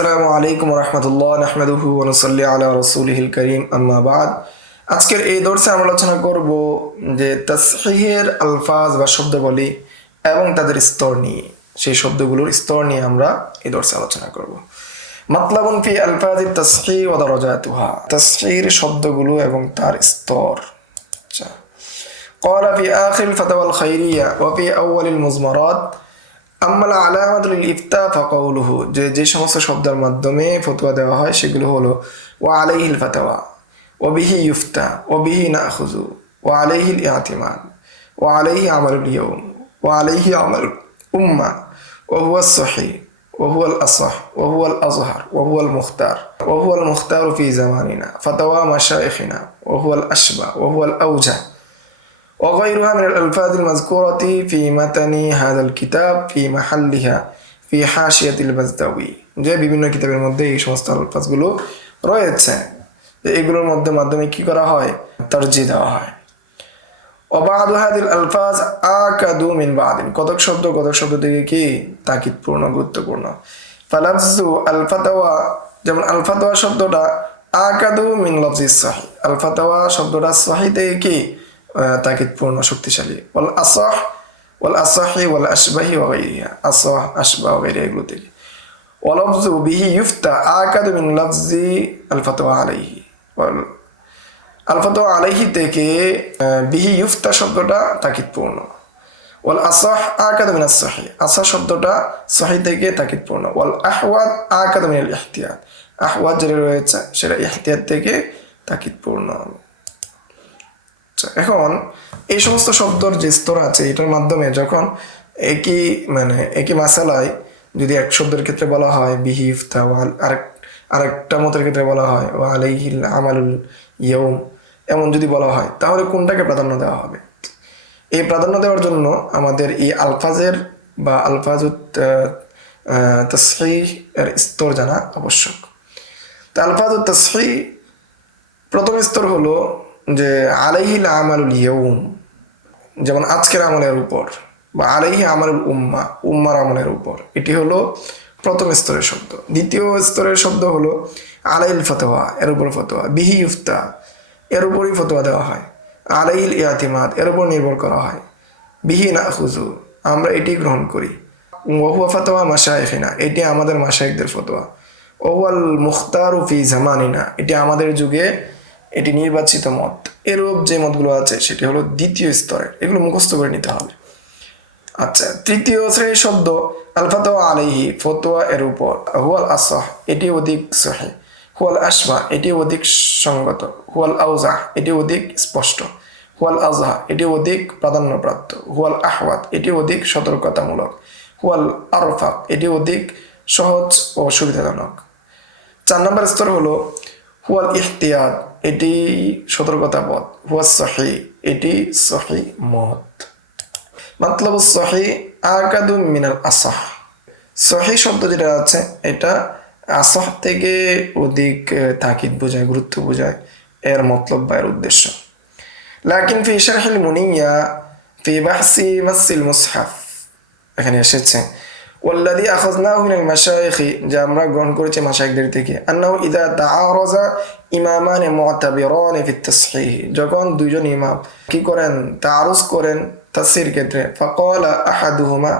আসসালামু আলাইকুম রহমতুল্লাহ নাহমাদুহু ওয়া নুসাল্লি আলা রাসূলিহিল কারীম আম্মা বাদ। আজকের এই দর্সে আমরা আলোচনা করব যে তাসহিহের আলফাজ বা শব্দাবলী এবং তাদের স্তর নিয়ে, সেই শব্দগুলোর স্তর নিয়ে আমরা এই দর্সে আলোচনা করব। মাতলাবুন ফি আলফাজি তাসহিহ ওয়া দারাজাতুহা, তাসহিহের শব্দগুলো এবং তার স্তর। আচ্ছা, قال في آخر الفتاوى الخيرية وفي أول المزمرات আম্মাল আলামাতুল ইফতা ফাকাউলুহু, যে সমস্ত শব্দের মাধ্যমে ফতোয়া দেওয়া হয় সেগুলো হলো ওয়া আলাইহিল ফাতাওয়া ওয়া বিহি ইফতা ওয়া বিহি নাখুযু ওয়া আলাইহিল ইতিমাদ ওয়া আলাইহি আমালুল ইয়াউম ওয়া আলাইহি আমালুল উম্মাহ ওয়া হুয়া সহিহ ওয়া হুয়াল আসাহ ওয়া হুয়াল আযহার ওয়া হুয়াল মুখতার ওয়া হুয়াল মুখতার ফি জামানিনা ফাতাওয়া মাশায়েখিনা ওয়া হুয়াল আশবা ওয়া হুয়াল আওজা وغيرها من الألفاظ المذكورة في متن هذا الكتاب في محلها في حاشية البزدوي। যে বিভিন্ন কিতাবের মধ্যে এই সমস্ত আলফাজগুলো রয়েছে, এগুলোর মাধ্যমে কি করা হয়, তারজি দেওয়া হয়। وبعض هذه الألفاظ آكد من بعض, কতক শব্দ থেকে কি তাকিদপূর্ণ, গুরুত্বপূর্ণ। فلفظ الفتوى, যেমন আল ফাতওয়া শব্দটা আকাদু মিন লফজি সহিহ, আল ফাতওয়া শব্দটা সহিহ থেকে কি তাকিদপূর্ণ, শক্তিশালী। ওয়াল আসাহ ওয়াল আসাহি ওয়াল আশবাহি ওয়া গায়রিহা, আসাহ আশবা ওয়া গায়রিহা এগুলো থেকে। ওয়া লফযু বিহি ইফতা আকাদু মিন লফজি আল ফাতওয়া আলাইহি, আল ফাতওয়া আলাইহি থেকে বিহি ইফতা শব্দটা তাকিদপূর্ণ। ওয়াল আসাহ আকাদু মিন as-সহিহ, আসাহ শব্দটা সহিহ থেকে তাকিদপূর্ণ। ওয়াল আহওয়াদ আকাদু মিন আল-ইহতিয়াত, আহওয়াদ যেটা রয়েছে সেটা ইহতিয়াত থেকে তাকিদপূর্ণ। এখন এই সমস্ত শব্দর যে স্তর আছে, এটার মাধ্যমে যখন একই মাসালায় যদি এক শব্দের ক্ষেত্রে বলা হয় বিহি ইফতা, আরেকটা মতের ক্ষেত্রে বলা হয় ওয়া আলাইহিল আমালুল ইয়াউম, এমন যদি বলা হয় তাহলে কোনটাকে প্রাধান্য দেওয়া হবে? এই প্রাধান্য দেওয়ার জন্য আমাদের এই আলফাজের বা আলফাজুত তাসহিহ এর স্তর জানা আবশ্যক। তো আলফাজুত তাসহিহ প্রথম স্তর হলো যে আলাইহিল আমালুল ইয়াউম, যেমন আজকের আমলের উপর, বা আলাইহি আমালুল উম্মাহ, উম্মার আমলের উপর, এটি হলো প্রথম স্তরের শব্দ। দ্বিতীয় স্তরের শব্দ হলো আলাইহিল ফাতওয়া, এর উপর ফতোয়া, বিহি ইফতা, এর উপরই ফতোয়া দেওয়া হয়, আলাইহিল ইতিমাদ, এর উপর নির্ভর করা হয়, বিহি নাখুযু, আমরা এটি গ্রহণ করি, ওয়া হুয়া ফাতওয়া মাশায়েখিনা, এটি আমাদের মাশায়েখদের ফতোয়া, ওয়া হুয়াল মুখতারু ফি জামানিনা, এটি আমাদের যুগে এটি নির্বাচিত মত। এরূপ যে মতগুলো আছে সেটি হলো দ্বিতীয় স্তরের, এগুলো মুখস্থ করে নিতে হবে। আচ্ছা, তৃতীয় শ্রেণীর শব্দ আল ফাতওয়া আলাইহি, ফতোয়া এর উপর, হুয়াল আসাহ, এটি অধিক সহিহ, হুয়াল আশবা, এটি অধিক সঙ্গত, হুয়াল আওজা, এটি অধিক স্পষ্ট, হুয়াল আযহা, এটি অধিক প্রাধান্যপ্রাপ্ত, হুয়াল আহওয়াত, এটি অধিক সতর্কতামূলক, হুয়াল আরফাক, এটি অধিক সহজ ও সুবিধাজনক। 4 নম্বর স্তর হলো হুয়াল ইহতিয়াত, এটি সতর্কতা পথ, হুয়া সহিহ, এটি সহিহ মত। মাতলাবুস সহিহ আকাদু মিনাল আসাহ, সহিহ শব্দ যেটা আছে এটা আসাহ থেকে অধিক তাকিদ বোঝায়, গুরুত্ব বোঝায়, এর মতলব বা এর উদ্দেশ্য। লাকিন ফি শারহিল মুনিয়া ফি বাহসি মাসিল মুসহাফ, এখানে এসেছে ওয়াল্লাযী আখাযনাহু মিনাল মাশায়েখি, যে আমরা গ্রহণ করেছি মাশায়েখদের থেকে, আন্নাহু ইযা তাআরাযা ইমামান মু'তাবিরান ফি তাসহিহ, যখন দুইজন ইমাম কি করেন, তাআরুজ করেন তাফসীর ক্ষেত্রে, ফাকালা আহাদুহুমা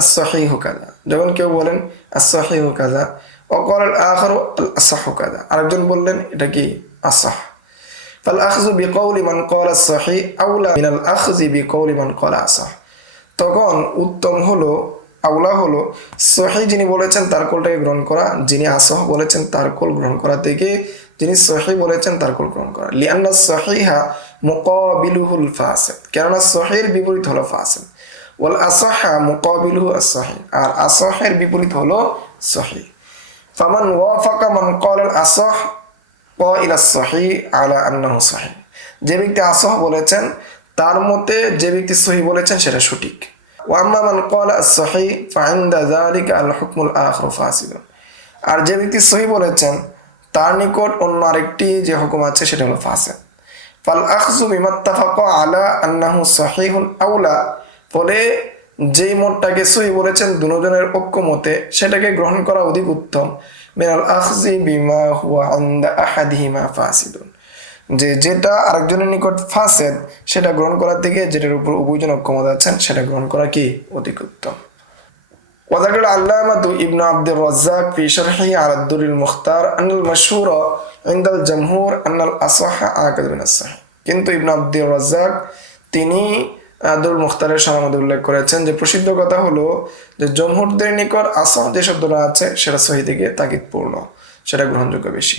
আস-সহিহু কাযা, যখন কেউ বলেন আস-সহিহু কাযা, ওয়া ক্বালা আল-আখারু আল-আসাহু কাযা, আরেকজন বললেন এটা কি আসাহ, ফাল আখযু বিকাউলি মান ক্বালা আস-সহিহ আওলা মিনাল আখযি বিকাউলি মান ক্বালা আসাহ, তখন উত্তম হলো, আউলা হলো সহিহ যিনি বলেছেন তার কলটাকে গ্রহণ করা, যিনি আসাহ বলেছেন তার কল গ্রহণ করা থেকে যিনি সহিহ বলেছেন তার কল গ্রহণ করা। লিআন্না সহিহা মুকাবিলুহুল ফাসিদ, কেননা সহিহের বিপরীত হলো ফাসিদ, ওয়াল আসাহা মুকাবিলুহু আস-সহিহ, আর আসাহের বিপরীত হলো সহিহ। ফামান ওয়াফাকা মান ক্বালা আসাহ ক্বাইলা আস-সহিহ আলা আন্নাহু সহিহ, যে ব্যক্তি আসাহ বলেছেন তার মতে যে ব্যক্তি সহিহ বলেছেন সেটা সঠিক। ওয়া আম্মা মান ক্বালা আস-সহিহ ফাইনদা যালিকা আল-হুকমুল আখির ফাসিদ, আর যে ব্যক্তি সহিহ বলেছেন তার নিকট অন্য আরেকটি যে হুকুম আছে সেটা হলো ফাসিদ। ফাল আখযু বিমাত্তাফাকা আলা আন্নাহু সহিহুন আউলা, ফলে যেই মতটাকে সহি বলেছেন দুজনের ঐক্যমতে সেটাকে গ্রহণ করা অধিক উত্তম মিনাল আখজি বিমা হুয়া ইনদা আহাদিহিমা ফাসিদুন, যে যেটা আরেকজনের নিকট ফাসেদ সেটা গ্রহণ করার থেকে যেটার উপর উভয়জন ঐক্যমত আছেন সেটা গ্রহণ করা কি অধিক উত্তম। وذكر العلامة ابن عبد الرزاق في شرحه على الدر المختار أن المشهور عند الجمهور أن الأصح آكد من الصحيح। কিন্তু ইবনে আব্দুর রাজ্জাক তিনি দুল মুখতারের সনদে উল্লেখ করেছেন যে প্রসিদ্ধ কথা হলো যে জমহুরদের নিকট আসহ যে শব্দটা আছে সেটা সহি থেকে তাকিদপূর্ণ, সেটা গ্রহণযোগ্য বেশি।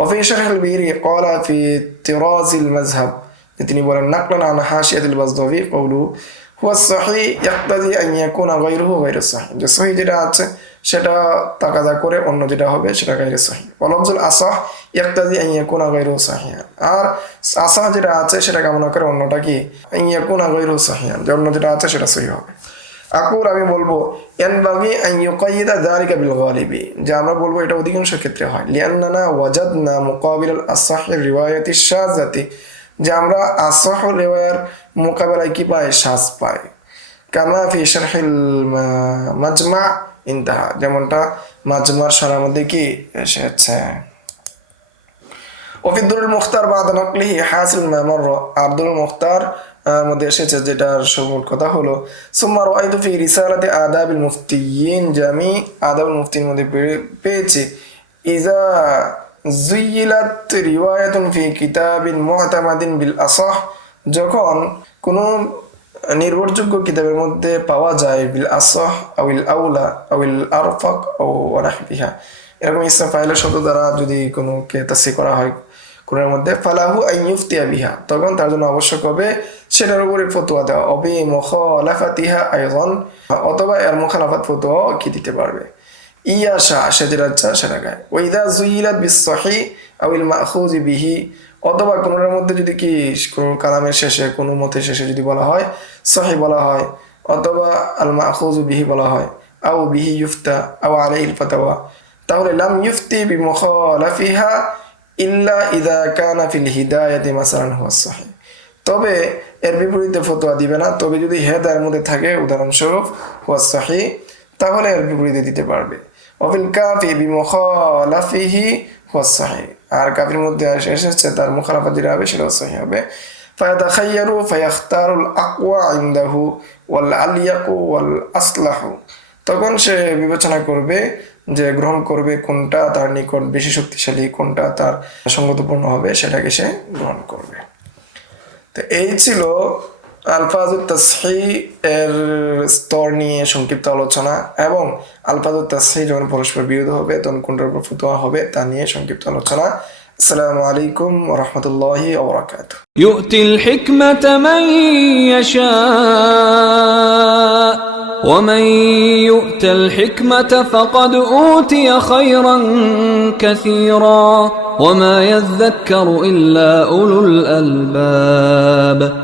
وفي شرح البيري قال في طراز المذهب তিনি বলেন নাকলান আন হাশিয়াতুল বাজদাবি قوله هو الصحيح يقتضي أن يكون غيره غير الصحيح, যে সহি যেটা আছে সেটা তাকাদা করে অন্য যেটা হবে সেটা গায়রে সহি। ওয়ালাফজুল আসাহ ইয়াকতাদি আন ইয়াকুনা গায়রুহু সাহিহান, আর আসাহ যেটা আছে সেটা কামনা করে অন্যটা কি আন ইয়াকুনা গায়রুহু সাহিহান, যে অন্য যেটা আছে সেটা সহি হবে। আকুল আমি বলবো ইয়ানবাগি আন ইউকাইয়িদা যালিকা বিল গালিবি, যে আমরা বলবো এটা অধিকাংশ ক্ষেত্রে হয় লিআন্নানা ওয়াজাদনা মুকাবিল আল আসাহি রিওয়ায়াতি শাযাতি, যে আমরা আসাহ রিওয়ায়ার মোকাবেলায় কি পাই শাজ পাই। কামা ফি শারহিল মাজমা ইনতাহা, যেমনটা মাজমার সারার মধ্যে কি এসেছে। ওফিদুল মুখতার বাদ নকলিহি হাসিল মামর, আব্দুল মুখতার মধ্যে এসেছে যেটার সবুর কথা হলো সুম্মা রাআইতু ফি রিসালাতি আদাবিল মুফতিয়িন, যে আমি আদাবুল মুফতির মধ্যে পেয়েছি ইজা যুইলাত রিওয়ায়াতুন ফি কিতাবিন মুতামাদিন বিল আসাহ, যখন কোনো নির্ভরযোগ্য কিতাবের মধ্যে পাওয়া যায় বিল আসাহ আউল আউলা আউল আরফাক ও নাহবিহা, এরকম ইসম ফাইলের শব্দ দ্বারা যদি কোনো কে তাসি করা হয় কোনের মধ্যে ফালাহু আন ইফতিয়া বিহা, তখন তার জন্য আবশ্যক হবে সেটার উপরে ফতোয়া দেওয়া, অবি মুখালাফাতিহা আইযান, অথবা এর মুখালাফাত ফতোয়া কি দিতে পারবে। ইয়াশা সে যেটা ইচ্ছা সেটা গায়। ওয়াইদা যুইলাত বিস সহি আউল মাখুজি বিহি, অথবা কোনোটার মধ্যে যদি কি কোনো কালামের শেষে কোনো মতের শেষে যদি বলা হয় সহি বলা হয়, অথবা আল মাখুজু বিহি বলা হয়, আও বিহি ইউফতা আও আলাইহিল ফাতাওয়া, তাহলে লাম ইউফতি বিমুখালাফিহা ইল্লা ইযা কানা ফিল হিদায়াতি মাসালান হুয়া সহি, তবে এর বিপরীতে ফতোয়া দিবে না, তবে যদি হেদায়ের মধ্যে থাকে উদাহরণস্বরূপ হুয়া সহি, তাহলে এর বিপরীতে দিতে পারবে। ওয়াফিল কাফি বিমুখালাফিহি হুয়া সহি, আর কাফির মধ্যে এসেছে তার মুখালাফাত যেটা হবে সেটাও সহি হবে। ফায়াতাখায়্যারু ফায়াখতারুল আকওয়া ইনদাহু ওয়াল আলিয়াকু ওয়াল আসলাহু, তখন সে বিবেচনা করবে যে গ্রহণ করবে কোনটা তার নিকট বেশি শক্তিশালী, কোনটা তার সঙ্গতপূর্ণ হবে সেটাকে সে গ্রহণ করবে। তো এই ছিল আলফাজুত তাসহিহ এর স্তর নিয়ে সংক্ষিপ্ত আলোচনা, এবং আলফাজুত তাসহিহ যখন পরস্পর বিরোধী হবে তখন কোনটার উপর ফতোয়া হবে তা নিয়ে সংক্ষিপ্ত আলোচনা। আসসালামু আলাইকুম ওয়া রাহমাতুল্লাহি ওয়া বারাকাতুহু। ইউতিল হিকমাতা মান ইয়াশা ومن يؤت الحكمة فقد أوتي خيرا كثيرا وما يذكر إلا أولو الألباب.